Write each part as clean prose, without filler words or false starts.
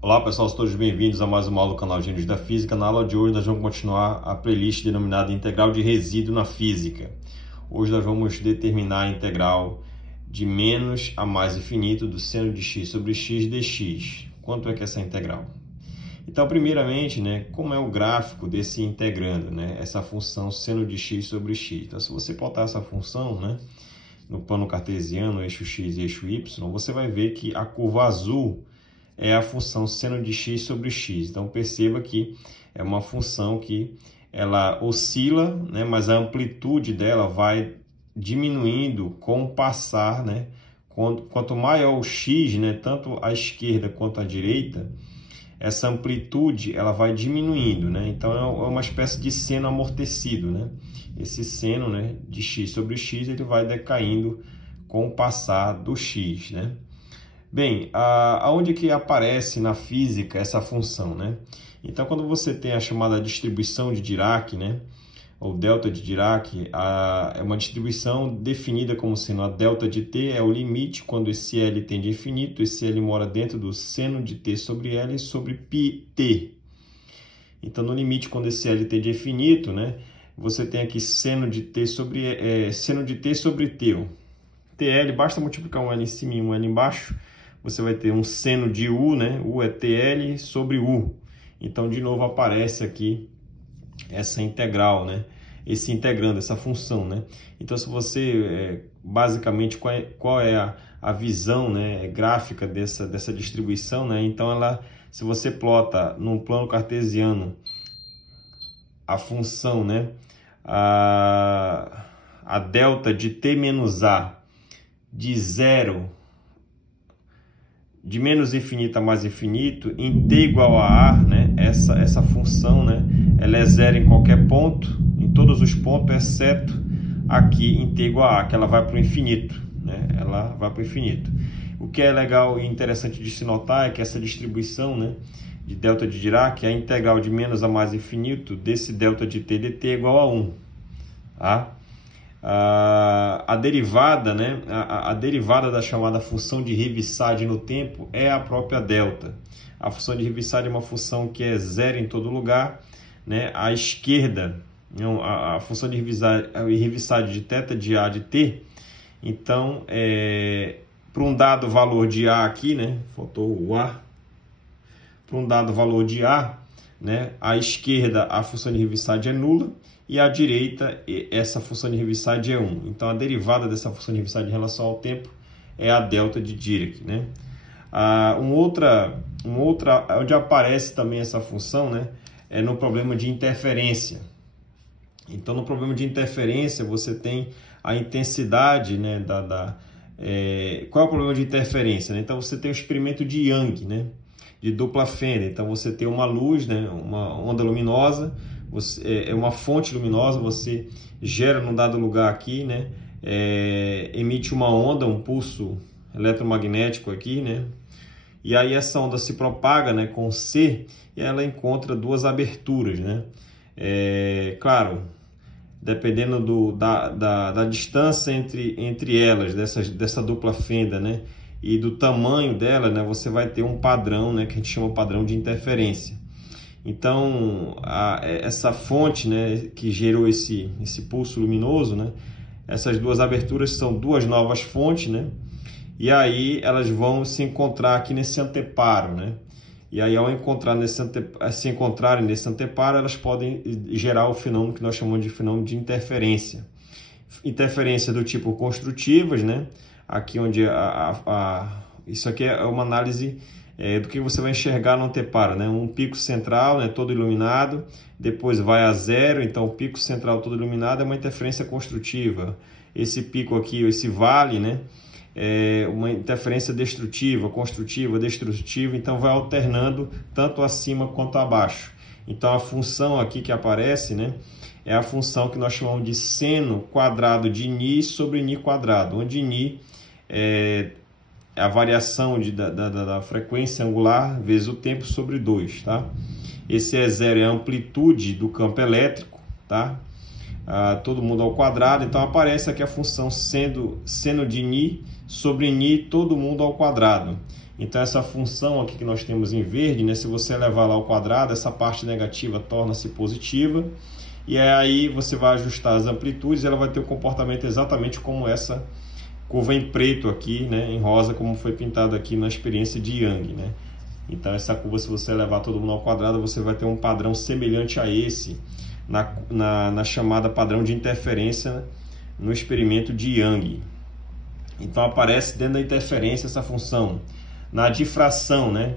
Olá pessoal, todos bem-vindos a mais uma aula do canal Gênios da Física. Na aula de hoje nós vamos continuar a playlist denominada Integral de Resíduo na Física. Hoje nós vamos determinar a integral de menos a mais infinito do seno de x sobre x dx. Quanto é que é essa integral? Então, primeiramente, como é o gráfico desse integrando, essa função seno de x sobre x. Então, se você botar essa função, no plano cartesiano, eixo x e eixo y, você vai ver que a curva azul é a função seno de x sobre x. Então, perceba que é uma função que ela oscila, mas a amplitude dela vai diminuindo com o passar, quanto maior o x, tanto à esquerda quanto à direita, essa amplitude ela vai diminuindo, Então, é uma espécie de seno amortecido, Esse seno, de x sobre x, ele vai decaindo com o passar do x, Bem, aonde que aparece na física essa função, Então, quando você tem a chamada distribuição de Dirac, ou delta de Dirac, é uma distribuição definida como sendo a delta de t é o limite quando esse L tende a infinito, esse L mora dentro do seno de t sobre L sobre πt. Então, no limite quando esse L tende a infinito, você tem aqui seno de t sobre t. TL, basta multiplicar um L em cima e um L embaixo, você vai ter um seno de U, U é TL sobre U. Então, de novo, aparece aqui essa integral, esse integrando, essa função, Então, se você, basicamente, qual é a visão, gráfica dessa distribuição, Então, se você plota num plano cartesiano a função, a delta de t menos a de zero, de menos infinito a mais infinito, em t igual a a, essa função, ela é zero em qualquer ponto, em todos os pontos, exceto aqui em t igual a, que ela vai para o infinito, Ela vai para o infinito. O que é legal e interessante de se notar é que essa distribuição, de delta de Dirac, a integral de menos a mais infinito desse delta de t dt é igual a 1, tá? A derivada, a derivada da chamada função de Heaviside no tempo é a própria delta. A função de Heaviside é uma função que é zero em todo lugar, À esquerda, a função de Heaviside de θ de a de t. Então, para um dado valor de a aqui, faltou o a. Para um dado valor de a, à esquerda a função de Heaviside é nula. E à direita, essa função de Heaviside é 1. Então, a derivada dessa função de Heaviside em relação ao tempo é a delta de Dirac, onde aparece também essa função, é no problema de interferência. Então, no problema de interferência, você tem a intensidade, qual é o problema de interferência? Então, você tem o experimento de Young, de dupla fenda. Então, você tem uma luz, uma onda luminosa, é uma fonte luminosa, você gera num dado lugar aqui, emite uma onda, um pulso eletromagnético aqui, e aí essa onda se propaga, com C, e ela encontra duas aberturas, Claro, dependendo da distância entre elas, dessa dupla fenda, e do tamanho dela, você vai ter um padrão, que a gente chama de padrão de interferência. Então, essa fonte, que gerou esse pulso luminoso, essas duas aberturas são duas novas fontes, e aí elas vão se encontrar aqui nesse anteparo, E aí, ao se encontrarem nesse anteparo, elas podem gerar o fenômeno que nós chamamos de fenômeno de interferência. Interferência do tipo construtivas, Aqui onde isso aqui é uma análise do que você vai enxergar no anteparo, um pico central, todo iluminado, depois vai a zero, então o pico central todo iluminado é uma interferência construtiva. Esse pico aqui, esse vale, é uma interferência destrutiva, construtiva, destrutiva, então vai alternando tanto acima quanto abaixo. Então a função aqui que aparece, é a função que nós chamamos de seno quadrado de ni sobre ni quadrado, onde ni é a variação da frequência angular vezes o tempo sobre 2, tá? Esse E0 é a amplitude do campo elétrico, tá? Todo mundo ao quadrado, então aparece aqui a função seno de ni sobre ni todo mundo ao quadrado. Então essa função aqui que nós temos em verde, né, se você levar lá ao quadrado, essa parte negativa torna-se positiva, e aí você vai ajustar as amplitudes e ela vai ter o comportamento exatamente como essa curva em preto aqui, né, em rosa, como foi pintado aqui na experiência de Young, né? Então essa curva, se você levar todo mundo ao quadrado, você vai ter um padrão semelhante a esse na chamada padrão de interferência no experimento de Young. Então aparece dentro da interferência essa função. Na difração, né?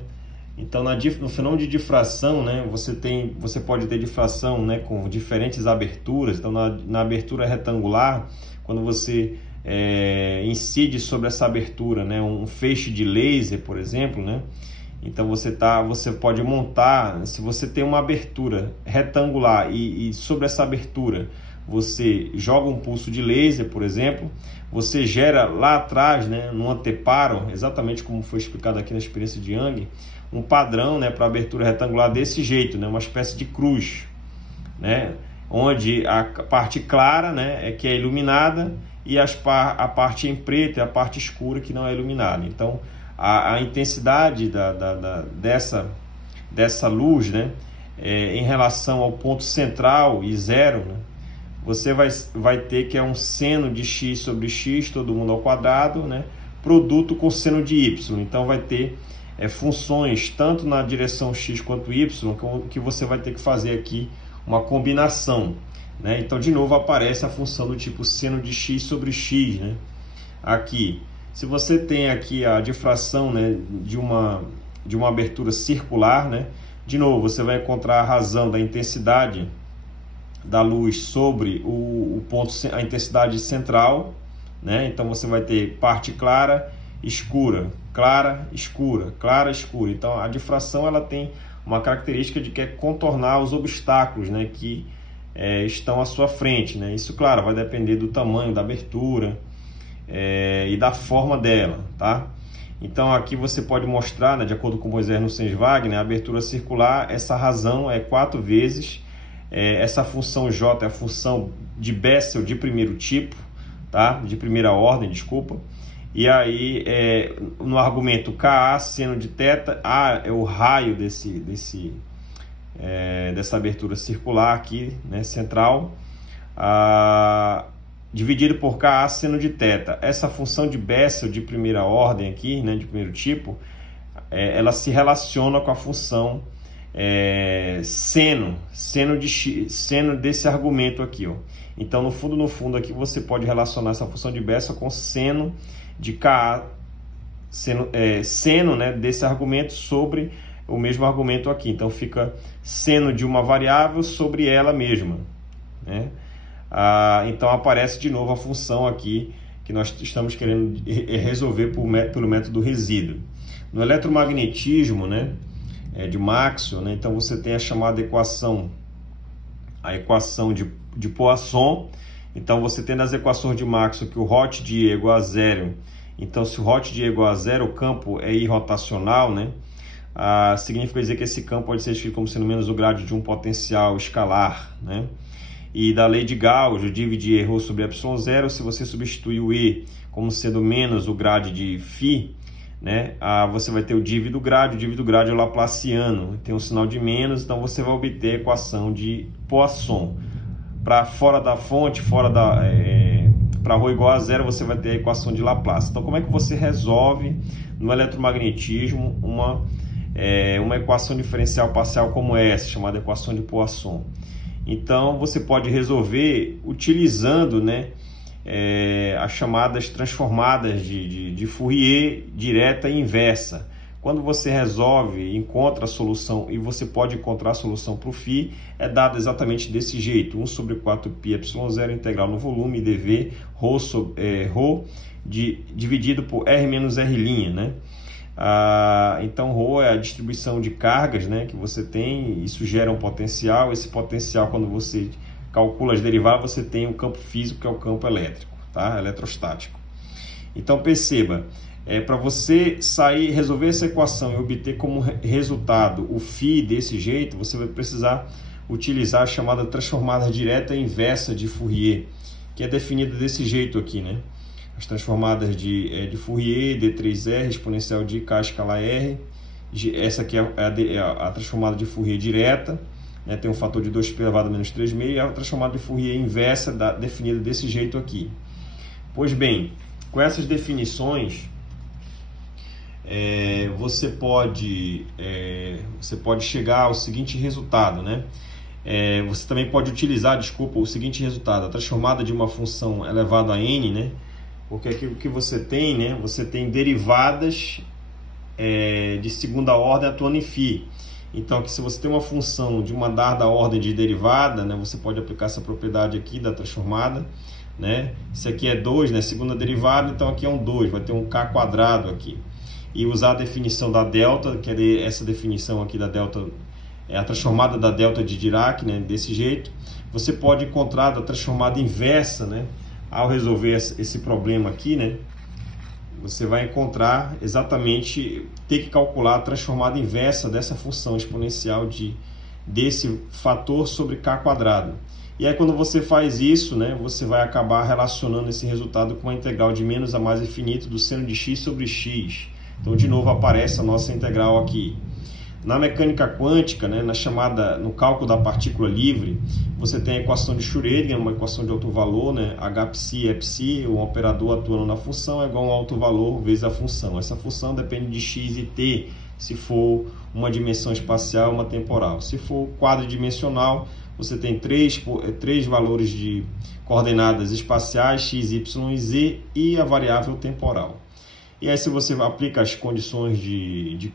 Então no fenômeno de difração, né, você pode ter difração, né, com diferentes aberturas. Então na abertura retangular, quando você incide sobre essa abertura, né, um feixe de laser, por exemplo, né? Então você pode montar, se você tem uma abertura retangular e sobre essa abertura você joga um pulso de laser, por exemplo, você gera lá atrás, né, no anteparo, exatamente como foi explicado aqui na experiência de Young, um padrão, né, para abertura retangular desse jeito, né, uma espécie de cruz, né, onde a parte clara, né, é que é iluminada e a parte em preto é a parte escura que não é iluminada. Então a intensidade dessa luz, né, em relação ao ponto central e zero, né, você vai ter que é um seno de x sobre x, todo mundo ao quadrado, né, produto com seno de y. Então vai ter funções tanto na direção x quanto y, que você vai ter que fazer aqui uma combinação, né? Então de novo aparece a função do tipo seno de x sobre x, né? Aqui, se você tem aqui a difração, né, de uma abertura circular, né, de novo você vai encontrar a razão da intensidade da luz sobre o ponto, a intensidade central, né? Então você vai ter parte clara, escura, clara, escura, clara, escura. Então a difração ela tem uma característica de que é contornar os obstáculos, né, que estão à sua frente, né? Isso, claro, vai depender do tamanho da abertura e da forma dela, tá? Então aqui você pode mostrar, né, de acordo com Moisés Nussenswagner, a abertura circular, essa razão é 4 vezes. Essa função J é a função de Bessel de primeiro tipo, tá? De primeira ordem, desculpa. E aí, no argumento Ka, seno de θ, A é o raio dessa abertura circular aqui, né, central, dividido por Ka, seno de θ. Essa função de Bessel de primeira ordem aqui, né, de primeiro tipo, ela se relaciona com a função seno de x, seno desse argumento aqui, ó. Então no fundo aqui você pode relacionar essa função de Bessel com seno de Ka, seno, né, desse argumento sobre o mesmo argumento aqui. Então fica seno de uma variável sobre ela mesma, né? Então aparece de novo a função aqui que nós estamos querendo resolver pelo método resíduo. No eletromagnetismo, né, de Maxwell, né, então você tem a chamada equação de Poisson. Então você tem nas equações de Maxwell que o hot de E igual a zero. Então se o hot de E igual a zero, o campo é irrotacional, né? Significa dizer que esse campo pode ser escrito como sendo menos o grade de um potencial escalar, né? E da lei de Gauss, o div de E rho sobre ε0, se você substituir o E como sendo menos o grade de φ, né, você vai ter o div do grade é o laplaciano, tem um sinal de menos, então você vai obter a equação de Poisson. Para fora da fonte, para ρ igual a zero, você vai ter a equação de Laplace. Então como é que você resolve no eletromagnetismo uma equação diferencial parcial como essa, chamada equação de Poisson? Então você pode resolver utilizando, né, as chamadas transformadas de Fourier direta e inversa. Quando você resolve, encontra a solução, e você pode encontrar a solução para o φ, é dado exatamente desse jeito: 1 sobre 4π ε0 integral no volume dv ρ dividido por r menos r', né? Então ρ é a distribuição de cargas, né, que você tem, isso gera um potencial. Esse potencial, quando você calcula as derivadas, você tem um campo físico, que é o campo elétrico, tá? Eletrostático. Então perceba, para você resolver essa equação e obter como resultado o φ desse jeito, você vai precisar utilizar a chamada transformada direta e inversa de Fourier, que é definida desse jeito aqui, né? as transformadas de Fourier, D3R, exponencial de K escalar R. Essa aqui é a transformada de Fourier direta, né? Tem um fator de 2π elevado a menos 3,5, e a transformada de Fourier inversa definida desse jeito aqui. Pois bem, com essas definições, você pode chegar ao seguinte resultado, né? Você também pode utilizar, o seguinte resultado: a transformada de uma função elevada a n, né? Porque aqui o que você tem, né? Você tem derivadas de segunda ordem atuando em φ. Então, se você tem uma função de uma dada ordem de derivada, né? Você pode aplicar essa propriedade aqui da transformada, né? Isso aqui é 2, né? Segunda derivada, então aqui é um 2, vai ter um k quadrado aqui. E usar a definição da delta, que é essa definição aqui da delta, é a transformada da delta de Dirac, né? Desse jeito. Você pode encontrar da transformada inversa, né? Ao resolver esse problema aqui, né? Você vai encontrar exatamente, ter que calcular a transformada inversa dessa função exponencial desse fator sobre k quadrado. E aí quando você faz isso, né, você vai acabar relacionando esse resultado com a integral de menos a mais infinito do seno de x sobre x. Então de novo aparece a nossa integral aqui. Na mecânica quântica, né, no cálculo da partícula livre, você tem a equação de Schrödinger, uma equação de alto valor, né, Hψ é psi, o operador atuando na função é igual a um alto valor vezes a função. Essa função depende de x e t, se for uma dimensão espacial, uma temporal. Se for quadridimensional, você tem três valores de coordenadas espaciais, x, y e z, e a variável temporal. E aí, se você aplica as condições de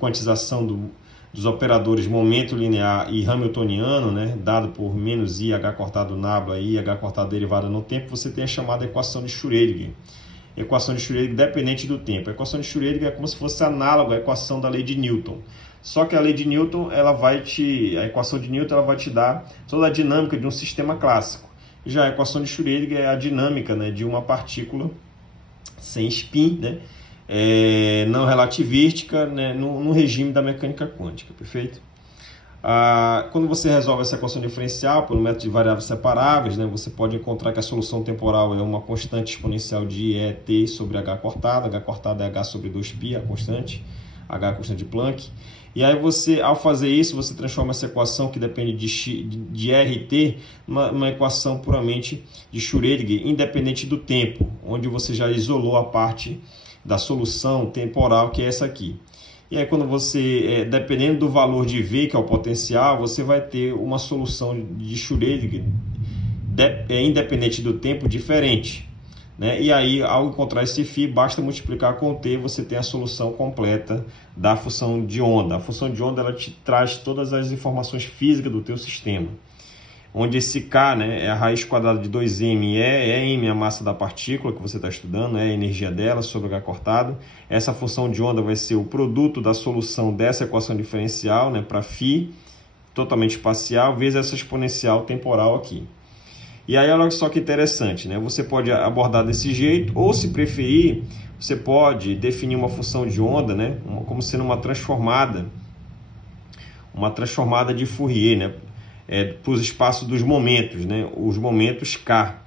quantização dos operadores momento linear e hamiltoniano, né, dado por menos i, h cortado nabla e h cortado derivada no tempo, você tem a chamada equação de Schrödinger. Equação de Schrödinger dependente do tempo. A equação de Schrödinger é como se fosse análoga à equação da lei de Newton. Só que a lei de Newton, a equação de Newton, ela vai te dar toda a dinâmica de um sistema clássico. Já a equação de Schrödinger é a dinâmica, né, de uma partícula sem spin, né, não relativística, né, no regime da mecânica quântica, perfeito? Quando você resolve essa equação diferencial pelo método de variáveis separáveis, né, você pode encontrar que a solução temporal é uma constante exponencial de t sobre h cortado é h sobre 2π, a constante, h é a constante de Planck. E aí você, ao fazer isso, você transforma essa equação que depende de r e t numa equação puramente de Schrödinger, independente do tempo, onde você já isolou a parte da solução temporal, que é essa aqui. E aí quando você, dependendo do valor de V, que é o potencial, você vai ter uma solução de Schrödinger independente do tempo diferente, né? E aí, ao encontrar esse φ, basta multiplicar com t, você tem a solução completa da função de onda. A função de onda, ela te traz todas as informações físicas do teu sistema, onde esse k, né, é a raiz quadrada de 2m, m é a massa da partícula que você está estudando, é a energia dela sobre h cortado. Essa função de onda vai ser o produto da solução dessa equação diferencial, né, para φ, totalmente espacial, vezes essa exponencial temporal aqui. E aí, olha só que interessante, né? Você pode abordar desse jeito, ou se preferir, você pode definir uma função de onda, né, como sendo uma transformada de Fourier, né, para os espaços dos momentos, né, os momentos K.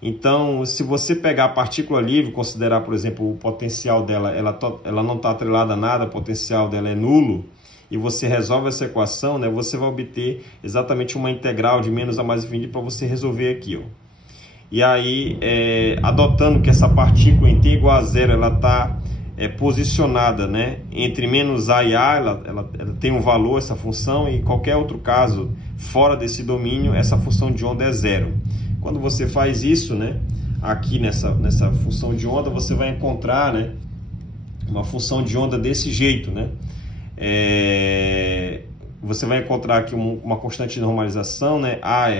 Então, se você pegar a partícula livre, considerar, por exemplo, o potencial dela, ela não está atrelada a nada, o potencial dela é nulo, e você resolve essa equação, né, você vai obter exatamente uma integral de menos a mais infinito para você resolver aqui, ó. E aí, adotando que essa partícula em t igual a zero, ela está posicionada, né, entre menos a e a, ela tem um valor, essa função, e em qualquer outro caso, fora desse domínio, essa função de onda é zero. Quando você faz isso, né, aqui nessa função de onda, você vai encontrar, né, uma função de onda desse jeito, né? Você vai encontrar aqui uma constante de normalização, né? A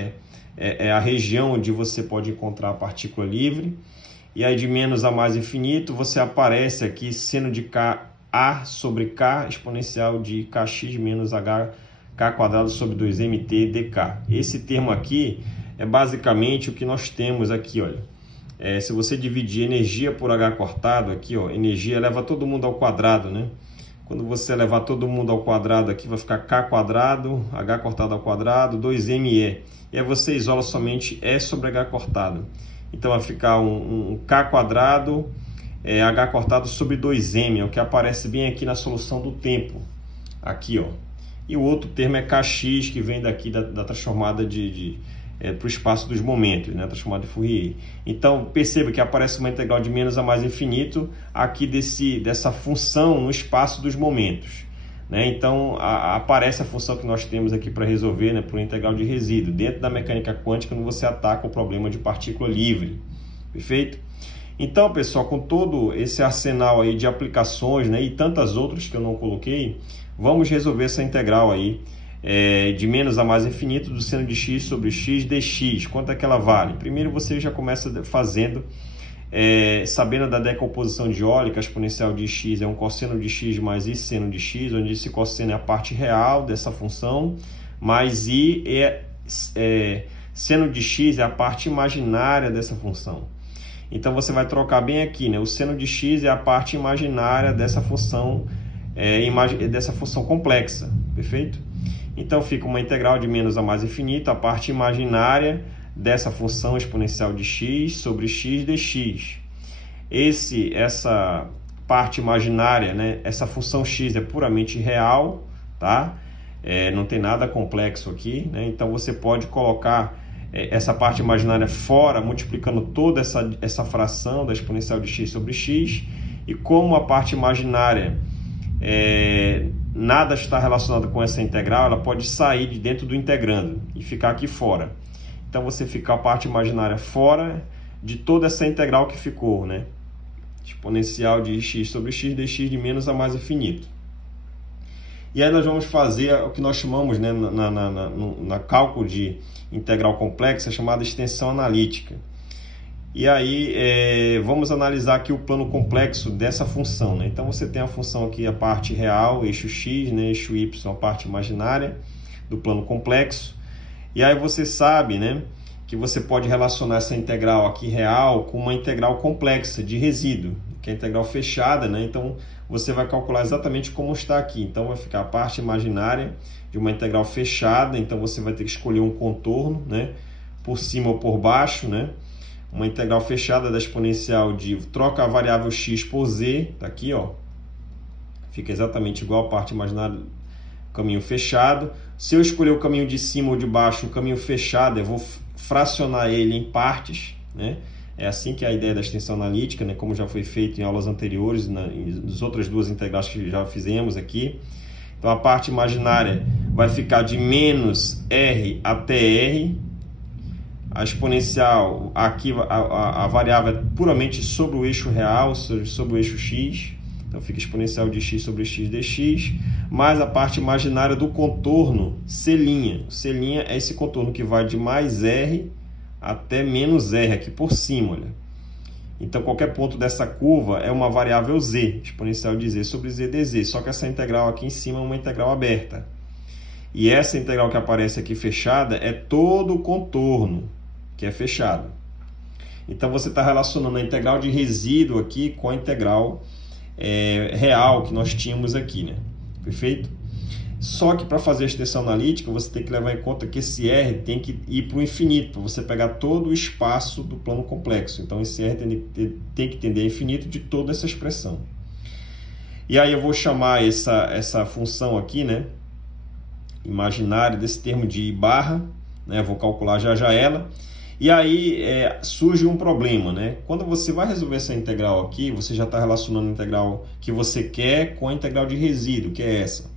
é a região onde você pode encontrar a partícula livre. E aí de menos a mais infinito, você aparece aqui seno de k a sobre k exponencial de kx menos h k quadrado sobre 2mt dk. Esse termo aqui é basicamente o que nós temos aqui, olha. Se você dividir energia por h cortado aqui, ó, energia eleva todo mundo ao quadrado, né? Quando você levar todo mundo ao quadrado aqui, vai ficar k quadrado, h cortado ao quadrado, 2me. E aí você isola somente e sobre h cortado. Então vai ficar um K quadrado H cortado sobre 2M, é o que aparece bem aqui na solução do tempo. Aqui, ó. E o outro termo é Kx, que vem daqui da transformada para o espaço dos momentos, né? Transformada de Fourier. Então, perceba que aparece uma integral de menos a mais infinito aqui dessa função no espaço dos momentos, né? Então, aparece a função que nós temos aqui para resolver, né, por integral de resíduo, dentro da mecânica quântica, quando você ataca o problema de partícula livre. Perfeito? Então, pessoal, com todo esse arsenal aí de aplicações, né, e tantas outras que eu não coloquei, vamos resolver essa integral aí de menos a mais infinito do seno de x sobre x dx. Quanto é que ela vale? Primeiro você já começa fazendo, sabendo da decomposição de Euler, que a exponencial de x é um cosseno de x mais i seno de x, onde esse cosseno é a parte real dessa função, mais i seno de x é a parte imaginária dessa função. Então você vai trocar bem aqui, né? O seno de x é a parte imaginária dessa função, dessa função complexa, perfeito? Então fica uma integral de menos a mais infinito, a parte imaginária dessa função exponencial de x sobre x dx. Essa parte imaginária, né? Essa função x é puramente real, tá? Não tem nada complexo aqui, né? Então você pode colocar essa parte imaginária fora, multiplicando toda essa fração da exponencial de x sobre x, e como a parte imaginária nada está relacionado com essa integral, ela pode sair de dentro do integrando e ficar aqui fora. Então você fica a parte imaginária fora de toda essa integral que ficou, né? Exponencial de x sobre x dx de menos a mais infinito. E aí nós vamos fazer o que nós chamamos, né, na cálculo de integral complexa, chamada extensão analítica. E aí vamos analisar aqui o plano complexo dessa função, né? Então você tem a função aqui, a parte real, eixo x, né, eixo y, a parte imaginária do plano complexo. E aí você sabe, né, que você pode relacionar essa integral aqui real com uma integral complexa de resíduo, que é a integral fechada, né? Então você vai calcular exatamente como está aqui. Então vai ficar a parte imaginária de uma integral fechada, então você vai ter que escolher um contorno, né, por cima ou por baixo, né? Uma integral fechada da exponencial de troca a variável x por z, tá aqui, ó. Fica exatamente igual a parte imaginária, caminho fechado. Se eu escolher o caminho de cima ou de baixo, o caminho fechado, eu vou fracionar ele em partes, né? É assim que é a ideia da extensão analítica, né? Como já foi feito em aulas anteriores, nas outras duas integrais que já fizemos aqui. Então a parte imaginária vai ficar de menos r até r. A exponencial, aqui a variável é puramente sobre o eixo real, sobre o eixo x. Então fica exponencial de x sobre x dx, mais a parte imaginária do contorno C'. C' é esse contorno que vai de mais r até menos r, aqui por cima, olha. Então qualquer ponto dessa curva é uma variável z, exponencial de z sobre z dz, só que essa integral aqui em cima é uma integral aberta. E essa integral que aparece aqui fechada é todo o contorno, que é fechado. Então você está relacionando a integral de resíduo aqui com a integral real que nós tínhamos aqui, né? Perfeito? Só que para fazer a extensão analítica, você tem que levar em conta que esse R tem que ir para o infinito, para você pegar todo o espaço do plano complexo. Então esse R tem que tender a infinito de toda essa expressão. E aí eu vou chamar essa função aqui, né, imaginária, desse termo de I barra, né? Vou calcular já ela. E aí surge um problema, né? Quando você vai resolver essa integral aqui, você já está relacionando a integral que você quer com a integral de resíduo, que é essa.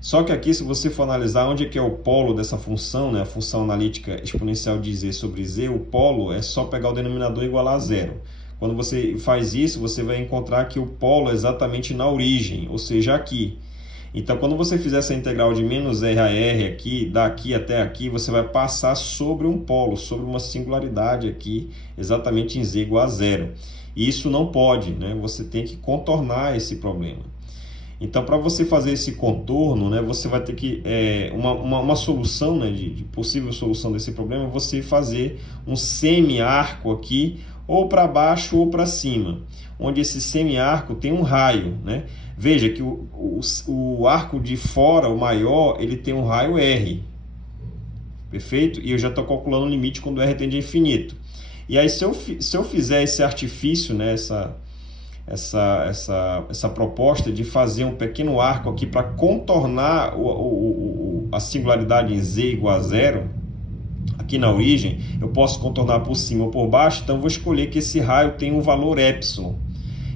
Só que aqui, se você for analisar onde é que é o polo dessa função, né? A função analítica exponencial de z sobre z, o polo é só pegar o denominador e igualar a zero. Quando você faz isso, você vai encontrar que o polo é exatamente na origem, ou seja, aqui. Então, quando você fizer essa integral de menos r a r aqui, daqui até aqui, você vai passar sobre um polo, sobre uma singularidade aqui, exatamente em z igual a zero. E isso não pode, né? Você tem que contornar esse problema. Então, para você fazer esse contorno, né, você vai ter que, uma solução, né, de possível solução desse problema, é você fazer um semi-arco aqui, ou para baixo ou para cima, onde esse semi-arco tem um raio, né? Veja que o arco de fora, o maior, ele tem um raio R. Perfeito? E eu já estou calculando o limite quando R tende a infinito. E aí, se eu fizer esse artifício, né, essa proposta de fazer um pequeno arco aqui para contornar a singularidade em z igual a zero, aqui na origem, eu posso contornar por cima ou por baixo, então eu vou escolher que esse raio tem um valor epsilon.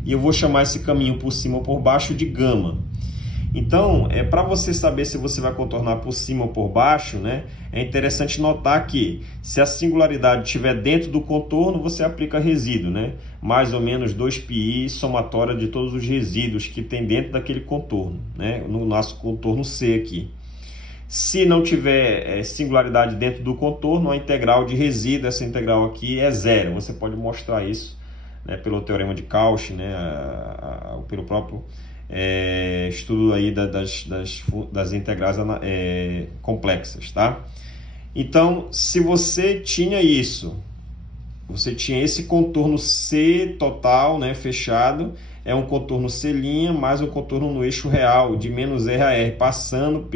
E eu vou chamar esse caminho por cima ou por baixo de gama. Então, para você saber se você vai contornar por cima ou por baixo, né, é interessante notar que se a singularidade estiver dentro do contorno, você aplica resíduo, né, mais ou menos 2πi somatória de todos os resíduos que tem dentro daquele contorno, né, no nosso contorno C aqui. Se não tiver singularidade dentro do contorno, a integral de resíduo, essa integral aqui é zero. Você pode mostrar isso, né, pelo teorema de Cauchy, né, pelo próprio estudo aí das integrais complexas, tá? Então, se você tinha isso, você tinha esse contorno C total, né, fechado, é um contorno C' mais um contorno no eixo real de menos R a R, passando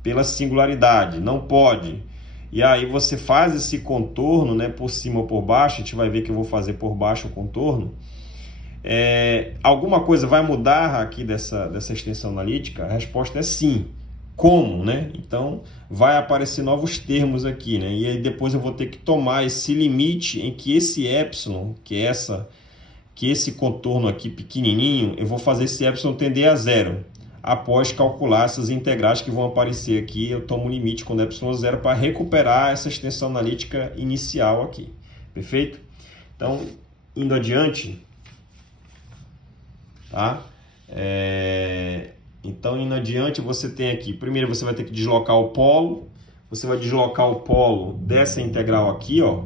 pela singularidade, não pode. E aí você faz esse contorno, né, por cima ou por baixo, a gente vai ver que eu vou fazer por baixo o contorno. Alguma coisa vai mudar aqui dessa extensão analítica? A resposta é sim. Como, né? Então, vai aparecer novos termos aqui, né? E aí depois eu vou ter que tomar esse limite em que esse epsilon, que esse contorno aqui pequenininho, eu vou fazer esse epsilon tender a zero. Após calcular essas integrais que vão aparecer aqui, eu tomo o limite quando epsilon é zero para recuperar essa extensão analítica inicial aqui. Perfeito? Então, indo adiante, tá? Então, indo adiante, você tem aqui, primeiro você vai ter que deslocar o polo, você vai deslocar o polo dessa integral aqui, ó.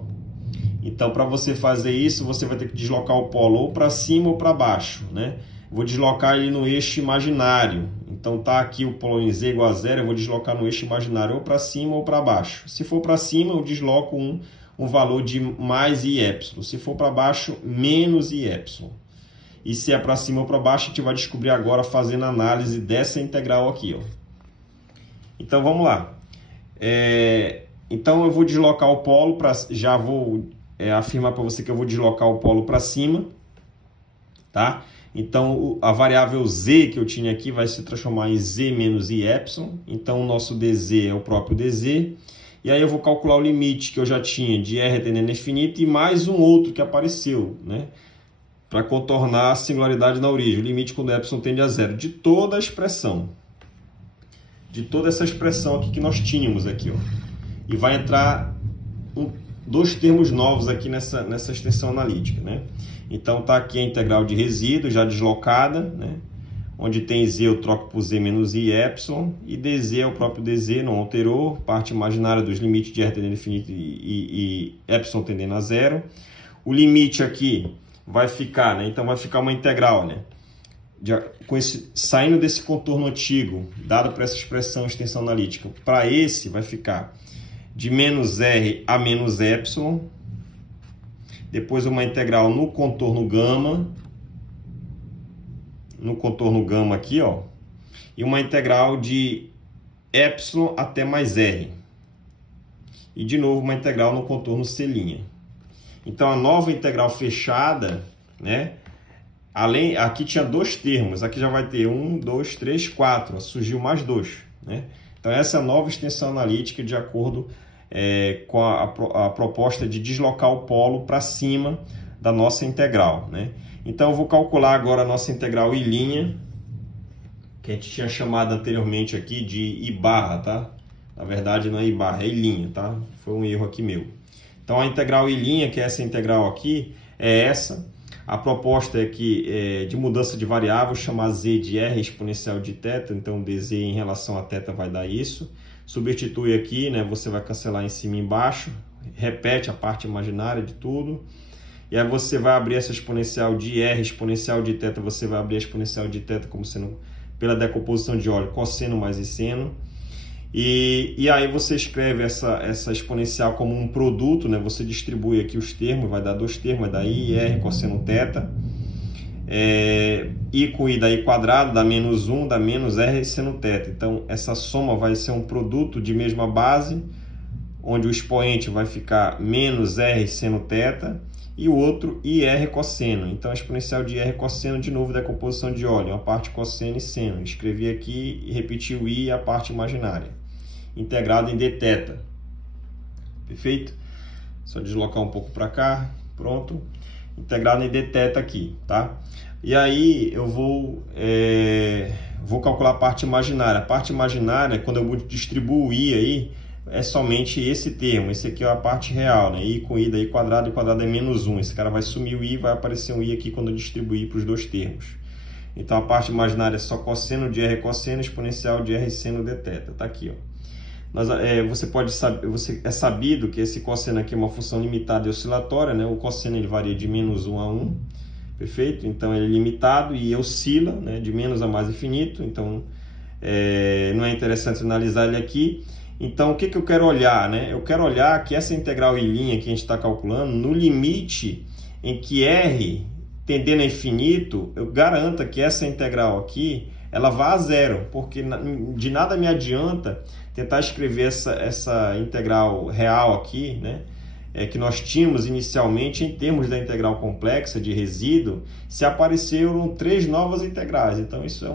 Então, para você fazer isso, você vai ter que deslocar o polo ou para cima ou para baixo, né? Vou deslocar ele no eixo imaginário. Então, tá aqui o polo em z igual a zero, eu vou deslocar no eixo imaginário ou para cima ou para baixo. Se for para cima, eu desloco um valor de mais i epsilon. Se for para baixo, menos i epsilon. E se é para cima ou para baixo, a gente vai descobrir agora fazendo análise dessa integral aqui, ó. Então, vamos lá. Então, eu vou deslocar o polo para... Já vou afirmar para você que eu vou deslocar o polo para cima, tá? Então, a variável z que eu tinha aqui vai se transformar em z menos i epsilon. Então, o nosso dz é o próprio dz. E aí eu vou calcular o limite que eu já tinha de r tendendo a infinito e mais um outro que apareceu, né? Para contornar a singularidade na origem. O limite quando epsilon tende a zero. De toda a expressão. De toda essa expressão aqui que nós tínhamos aqui, ó. E vai entrar dois termos novos aqui nessa extensão analítica, né? Então, tá aqui a integral de resíduo já deslocada, né? Onde tem z eu troco por z menos i epsilon, e dz é o próprio dz, não alterou, parte imaginária dos limites de r tendendo a infinito e epsilon tendendo a zero. O limite aqui vai ficar, né? Então, vai ficar uma integral, né? Saindo desse contorno antigo, dado para essa expressão extensão analítica, para esse vai ficar de menos r a menos epsilon, depois uma integral no contorno gama aqui, ó, e uma integral de epsilon até mais r. E de novo uma integral no contorno C'. Então a nova integral fechada, né? Aqui tinha dois termos, aqui já vai ter 1, 2, 3, 4, surgiu mais dois, né? Então essa é a nova extensão analítica de acordo com a proposta de deslocar o polo para cima da nossa integral, né? Então eu vou calcular agora a nossa integral I', que a gente tinha chamado anteriormente aqui de I barra, tá? Na verdade não é I barra, é I', tá? Foi um erro aqui meu. Então a integral I', que é essa integral aqui, é essa. A proposta é que de mudança de variável, chamar z de r exponencial de θ, então dz em relação a θ vai dar isso. Substitui aqui, né, você vai cancelar em cima e embaixo, repete a parte imaginária de tudo. E aí você vai abrir essa exponencial de r exponencial de θ, você vai abrir a exponencial de θ como sendo, pela decomposição de óleo, cosseno mais e seno. E aí você escreve essa exponencial como um produto, né? Você distribui aqui os termos, vai dar dois termos, vai dar i e r cosseno θ. I com i dá i quadrado, dá menos 1, dá menos r seno θ. Então essa soma vai ser um produto de mesma base, onde o expoente vai ficar menos R seno θ, e o outro IR cosseno. Então, a exponencial de IR cosseno, de novo, decomposição de óleo, a parte cosseno e seno. Escrevi aqui e repeti o I e a parte imaginária. Integrado em dθ. Perfeito? Só deslocar um pouco para cá. Pronto. Integrado em dθ aqui, tá? E aí, eu vou calcular a parte imaginária. A parte imaginária, quando eu distribuo o I aí, é somente esse termo. Esse aqui é a parte real, né? I com I daí quadrado, e quadrado é menos 1. Esse cara vai sumir o I e vai aparecer um I aqui quando eu distribuir para os dois termos. Então, a parte imaginária é só cosseno de R cosseno, exponencial de R seno dθ. Tá aqui, ó. É sabido que esse cosseno aqui é uma função limitada e oscilatória, né? O cosseno ele varia de menos 1 a 1. Perfeito? Então, ele é limitado e oscila, né? De menos a mais infinito. Então, não é interessante analisar ele aqui. Então, o que eu quero olhar, né? Eu quero olhar que essa integral I' que a gente está calculando, no limite em que R tendendo a infinito, eu garanto que essa integral aqui, ela vá a zero, porque de nada me adianta tentar escrever essa integral real aqui, né? Que nós tínhamos inicialmente em termos da integral complexa de resíduo, se apareceram 3 novas integrais. Então, isso é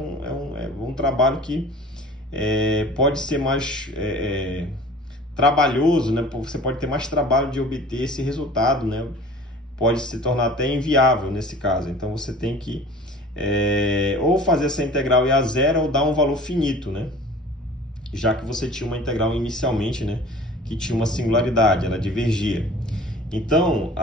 um trabalho que pode ser mais trabalhoso, né? Você pode ter mais trabalho de obter esse resultado, né? Pode se tornar até inviável nesse caso. Então, você tem que ou fazer essa integral ir a zero ou dar um valor finito, né? Já que você tinha uma integral inicialmente, né? Que tinha uma singularidade, ela divergia. Então,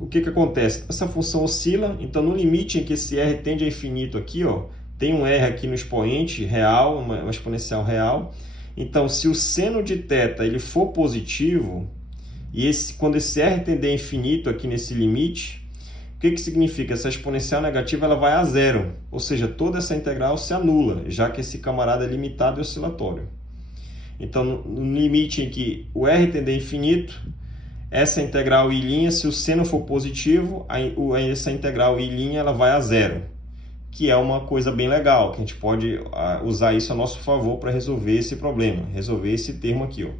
o que acontece? Essa função oscila, então no limite em que esse R tende a infinito aqui, ó, tem um R aqui no expoente real, uma exponencial real. Então, se o seno de θ ele for positivo, e quando esse R tender a infinito aqui nesse limite, o que significa? Essa exponencial negativa ela vai a zero, ou seja, toda essa integral se anula, já que esse camarada é limitado e oscilatório. Então, no limite em que o R tender a infinito, essa integral I', se o seno for positivo, essa integral I' ela vai a zero, que é uma coisa bem legal, que a gente pode usar isso a nosso favor para resolver esse problema, resolver esse termo aqui, ó.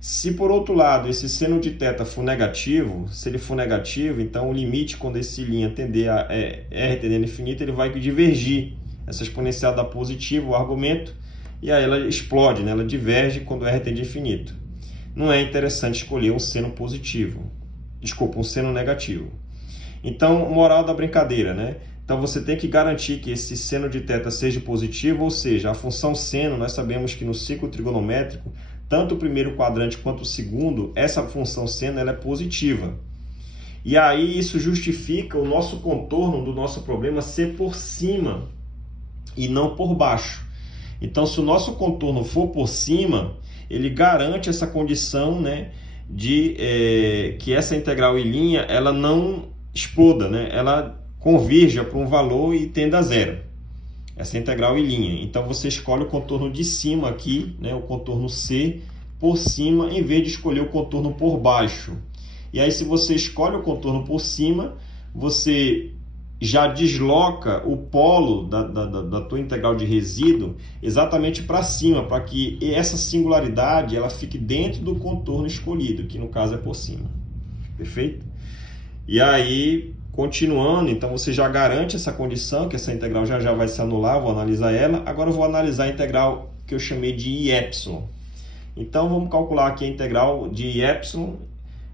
Se, por outro lado, esse seno de θ for negativo, se ele for negativo, então o limite, quando esse linha tender a R tendendo a infinito, ele vai divergir. Essa exponencial dá positivo, o argumento, e aí ela explode, né? Ela diverge quando R tende a infinito. Não é interessante escolher um seno positivo. Desculpa, um seno negativo. Então, moral da brincadeira, né? Então, você tem que garantir que esse seno de θ seja positivo, ou seja, a função seno, nós sabemos que no ciclo trigonométrico, tanto o primeiro quadrante quanto o segundo, essa função seno ela é positiva. E aí isso justifica o nosso contorno do nosso problema ser por cima e não por baixo. Então, se o nosso contorno for por cima, ele garante essa condição, né, de que essa integral I' ela não exploda, né? Ela converja para um valor e tenda a zero. Essa integral I'. Então, você escolhe o contorno de cima aqui, né, o contorno C por cima, em vez de escolher o contorno por baixo. E aí, se você escolhe o contorno por cima, você já desloca o polo da tua integral de resíduo exatamente para cima, para que essa singularidade ela fique dentro do contorno escolhido, que no caso é por cima. Perfeito? E aí, continuando, então você já garante essa condição, que essa integral já vai se anular, vou analisar ela. Agora eu vou analisar a integral que eu chamei de IY. Então vamos calcular aqui a integral de IY,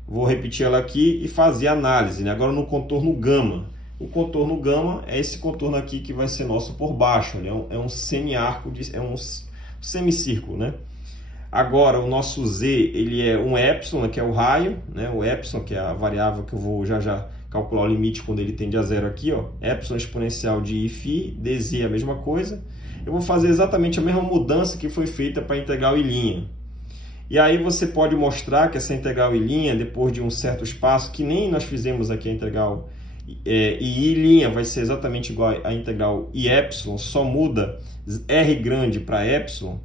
vou repetir ela aqui e fazer a análise, né? Agora no contorno gama. O contorno gama é esse contorno aqui que vai ser nosso por baixo, né? É um semi-arco, é um semicírculo, né? Agora o nosso Z, ele é um epsilon, que é o raio, né? O epsilon, que é a variável que eu vou já calcular o limite quando ele tende a zero aqui, ó. Epsilon exponencial de φ, dz é a mesma coisa. Eu vou fazer exatamente a mesma mudança que foi feita para a integral I'. E aí você pode mostrar que essa integral I', depois de um certo espaço, que nem nós fizemos aqui a integral I' vai ser exatamente igual à integral IY, só muda R grande para epsilon.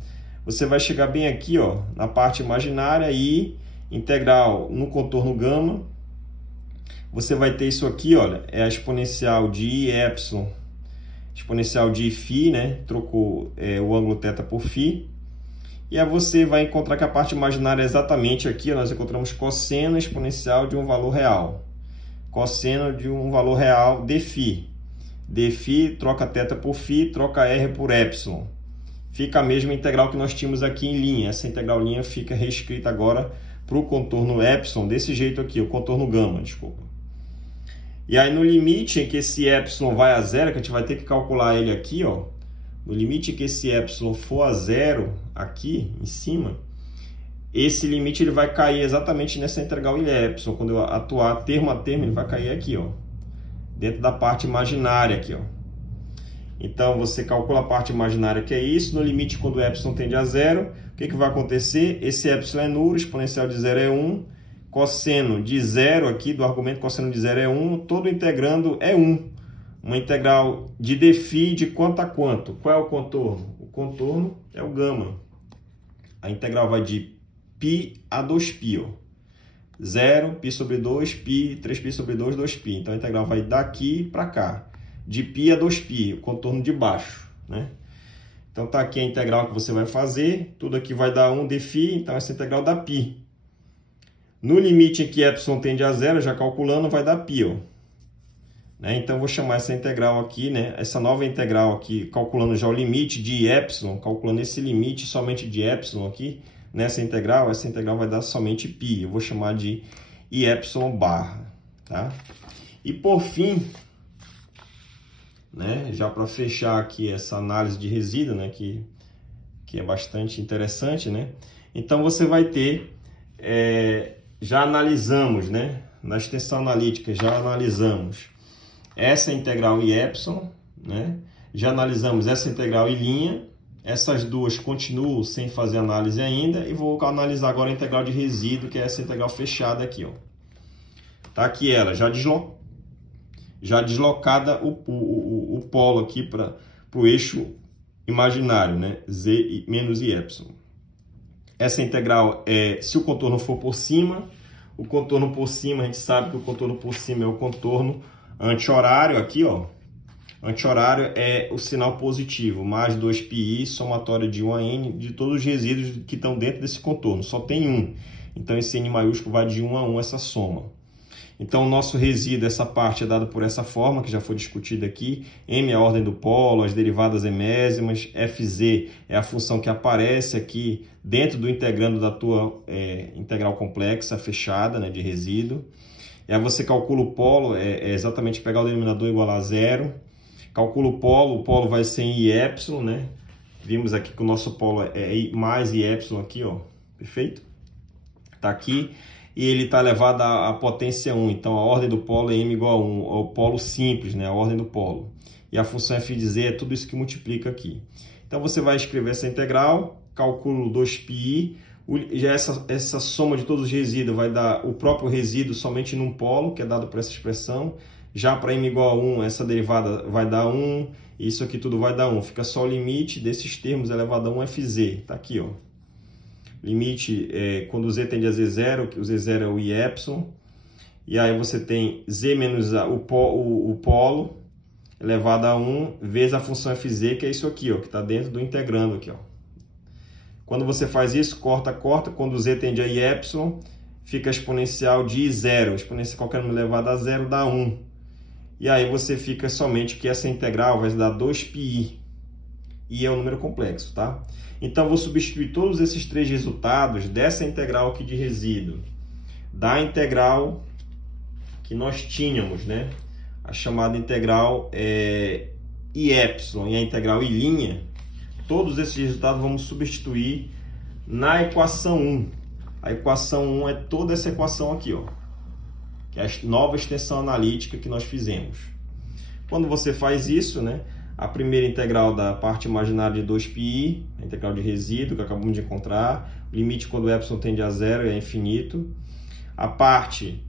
Você vai chegar bem aqui, ó, na parte imaginária e integral no contorno gama. Você vai ter isso aqui, olha, é a exponencial de IY, exponencial de φ, né? Trocou o ângulo θ por φ. E E aí você vai encontrar que a parte imaginária é exatamente aqui, nós encontramos cosseno exponencial de um valor real. Cosseno de um valor real de φ. De φ, troca θ por φ, troca r por epsilon. Fica a mesma integral que nós tínhamos aqui em linha. Essa integral linha fica reescrita agora para o contorno epsilon, desse jeito aqui, o contorno gama, desculpa. E aí no limite em que esse epsilon vai a zero, que a gente vai ter que calcular ele aqui, ó. No limite em que esse epsilon for a zero, aqui em cima, esse limite ele vai cair exatamente nessa integral em epsilon. Quando eu atuar termo a termo, ele vai cair aqui, ó, dentro da parte imaginária aqui, ó. Então você calcula a parte imaginária, que é isso. No limite, quando o epsilon tende a zero, o que vai acontecer? Esse epsilon é nulo, exponencial de zero é 1, cosseno de zero aqui, do argumento cosseno de zero é 1, todo integrando é 1. Uma integral de dφ de quanto a quanto? Qual é o contorno? O contorno é o gama. A integral vai de π a 2π. Ó. 0, π sobre 2, π, 3π sobre 2, 2π. Então a integral vai daqui para cá. De π a 2π, o contorno de baixo. Né? Então tá aqui a integral que você vai fazer. Tudo aqui vai dar 1 dφ, então essa integral dá π. No limite em que epsilon tende a zero, já calculando, vai dar π. Ó. Né? Então, vou chamar essa integral aqui, né? Essa nova integral aqui, calculando já o limite de epsilon, calculando esse limite somente de epsilon aqui, nessa integral, essa integral vai dar somente π. Eu vou chamar de i epsilon barra. Tá? E por fim, né? Já para fechar aqui essa análise de resíduo, né? que é bastante interessante, né? Então, você vai ter, já analisamos, né? Na extensão analítica, já analisamos essa integral em epsilon, né? Já analisamos essa integral em linha, essas duas continuo sem fazer análise ainda, e vou analisar agora a integral de resíduo, que é essa integral fechada aqui, ó. Tá aqui ela, já deslocada o polo aqui para o eixo imaginário, né? Z menos i epsilon. Essa integral é, se o contorno for por cima, o contorno por cima, a gente sabe que o contorno por cima é o contorno anti-horário aqui, ó. Anti-horário é o sinal positivo, mais 2πi, somatório de 1 a n, de todos os resíduos que estão dentro desse contorno. Só tem um. Então, esse n maiúsculo vai de 1 a 1, essa soma. Então, o nosso resíduo, essa parte, é dado por essa forma, que já foi discutida aqui. M é a ordem do polo, as derivadas emésimas. Fz é a função que aparece aqui dentro do integrando da tua integral complexa fechada, né, de resíduo. E aí você calcula o polo, é exatamente pegar o denominador igual a zero. Calcula o polo vai ser em i epsilon, né? Vimos aqui que o nosso polo é mais i epsilon aqui, ó. Perfeito? Tá aqui. E ele está elevado à potência 1. Então, a ordem do polo é m igual a 1. É o polo simples, né? A ordem do polo. E a função f de z é tudo isso que multiplica aqui. Então, você vai escrever essa integral. Cálculo 2πi. Já essa soma de todos os resíduos vai dar o próprio resíduo somente num polo, que é dado por essa expressão. Já para m igual a 1, essa derivada vai dar 1, isso aqui tudo vai dar 1. Fica só o limite desses termos elevado a 1 fz. Está aqui, ó. Limite, quando o z tende a z0, que o z0 é o i epsilon. E aí você tem z menos o polo elevado a 1 vezes a função fz, que é isso aqui, ó, que está dentro do integrando aqui, ó. Quando você faz isso, corta, quando z tende a i epsilon, fica exponencial de 0. Exponencial qualquer número elevado a 0 dá 1. E aí você fica somente que essa integral vai dar 2πi. I é um número complexo, tá? Então, vou substituir todos esses três resultados dessa integral aqui de resíduo, da integral que nós tínhamos, né? A chamada integral i epsilon e a integral i linha. Todos esses resultados vamos substituir na equação 1. A equação 1 é toda essa equação aqui, ó, que é a nova extensão analítica que nós fizemos. Quando você faz isso, né, a primeira integral da parte imaginária de 2πi, a integral de resíduo que acabamos de encontrar, o limite quando o epsilon tende a zero é infinito. A parte,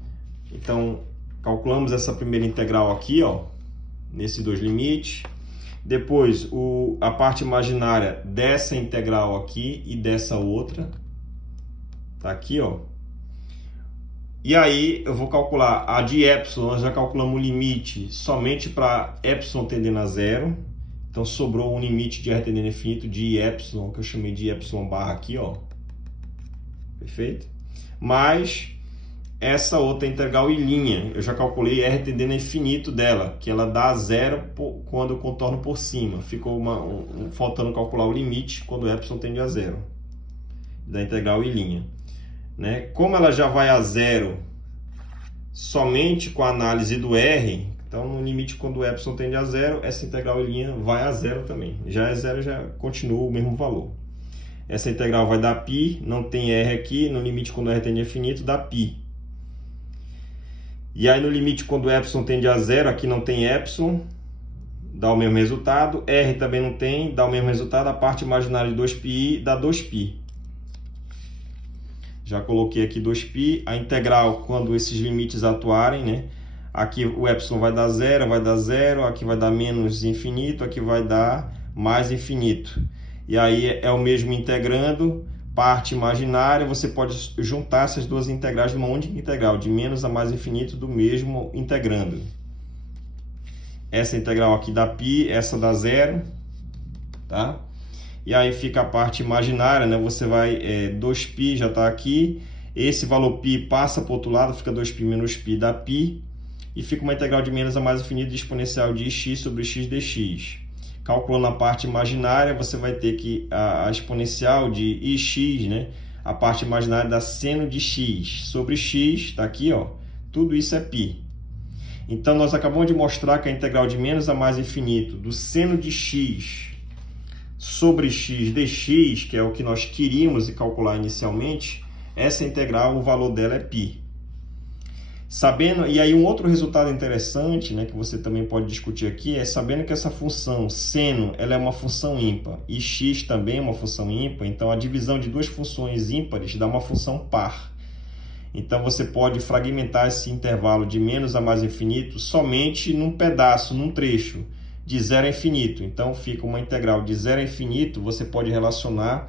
então, calculamos essa primeira integral aqui, ó, nesses dois limites. Depois, a parte imaginária dessa integral aqui e dessa outra. Tá aqui, ó. E aí, eu vou calcular a de epsilon. Nós já calculamos o limite somente para epsilon tendendo a zero. Então sobrou um limite de RTD infinito de ε, que eu chamei de ε barra aqui, ó. Perfeito? Mais essa outra integral em linha, eu já calculei RTD infinito dela, que ela dá zero quando eu contorno por cima. Ficou faltando calcular o limite quando ε tende a zero, da integral em linha. Né? Como ela já vai a zero somente com a análise do R, então no limite quando ε tende a zero, essa integral em linha vai a zero também. Já é zero, já continua o mesmo valor. Essa integral vai dar π, não tem R aqui, no limite quando R tende a infinito, dá π. E aí no limite quando ε tende a zero, aqui não tem ε, dá o mesmo resultado. R também não tem, dá o mesmo resultado. A parte imaginária de 2πi dá 2π. Já coloquei aqui 2π. A integral, quando esses limites atuarem, né? Aqui o ε vai dar zero, aqui vai dar menos infinito, aqui vai dar mais infinito. E aí é o mesmo integrando, parte imaginária, você pode juntar essas duas integrais numa única integral, de menos a mais infinito do mesmo integrando. Essa integral aqui dá π, essa dá zero, tá? E aí fica a parte imaginária, né? Você vai, 2π já está aqui, esse valor π passa para o outro lado, fica 2π menos π dá π, e fica uma integral de menos a mais infinito de exponencial de x sobre x dx. Calculando a parte imaginária, você vai ter que a exponencial de ix, né? A parte imaginária dá seno de x sobre x, está aqui, ó. Tudo isso é π. Então, nós acabamos de mostrar que a integral de menos a mais infinito do seno de x sobre x dx, que é o que nós queríamos calcular inicialmente, essa integral, o valor dela é π. Sabendo, e aí um outro resultado interessante, né, que você também pode discutir aqui, é sabendo que essa função seno ela é uma função ímpar e x também é uma função ímpar, então a divisão de duas funções ímpares dá uma função par. Então você pode fragmentar esse intervalo de menos a mais infinito somente num pedaço, num trecho, de zero a infinito. Então fica uma integral de zero a infinito, você pode relacionar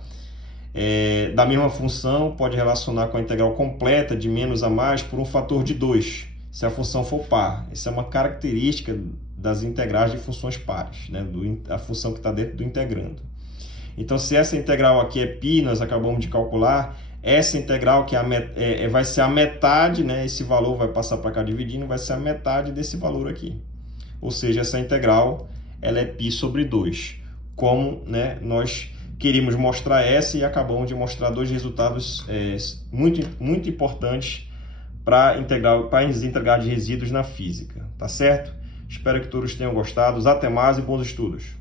da mesma função, pode relacionar com a integral completa de menos a mais por um fator de 2, se a função for par. Essa é uma característica das integrais de funções pares, né? A função que está dentro do integrando. Então, se essa integral aqui é π, nós acabamos de calcular, essa integral que vai ser a metade, né? Esse valor vai passar para cá dividindo, vai ser a metade desse valor aqui. Ou seja, essa integral ela é π sobre 2, como, né, nós queríamos mostrar essa e acabamos de mostrar dois resultados muito importantes para as integrais de resíduos na física. Tá certo? Espero que todos tenham gostado. Até mais e bons estudos!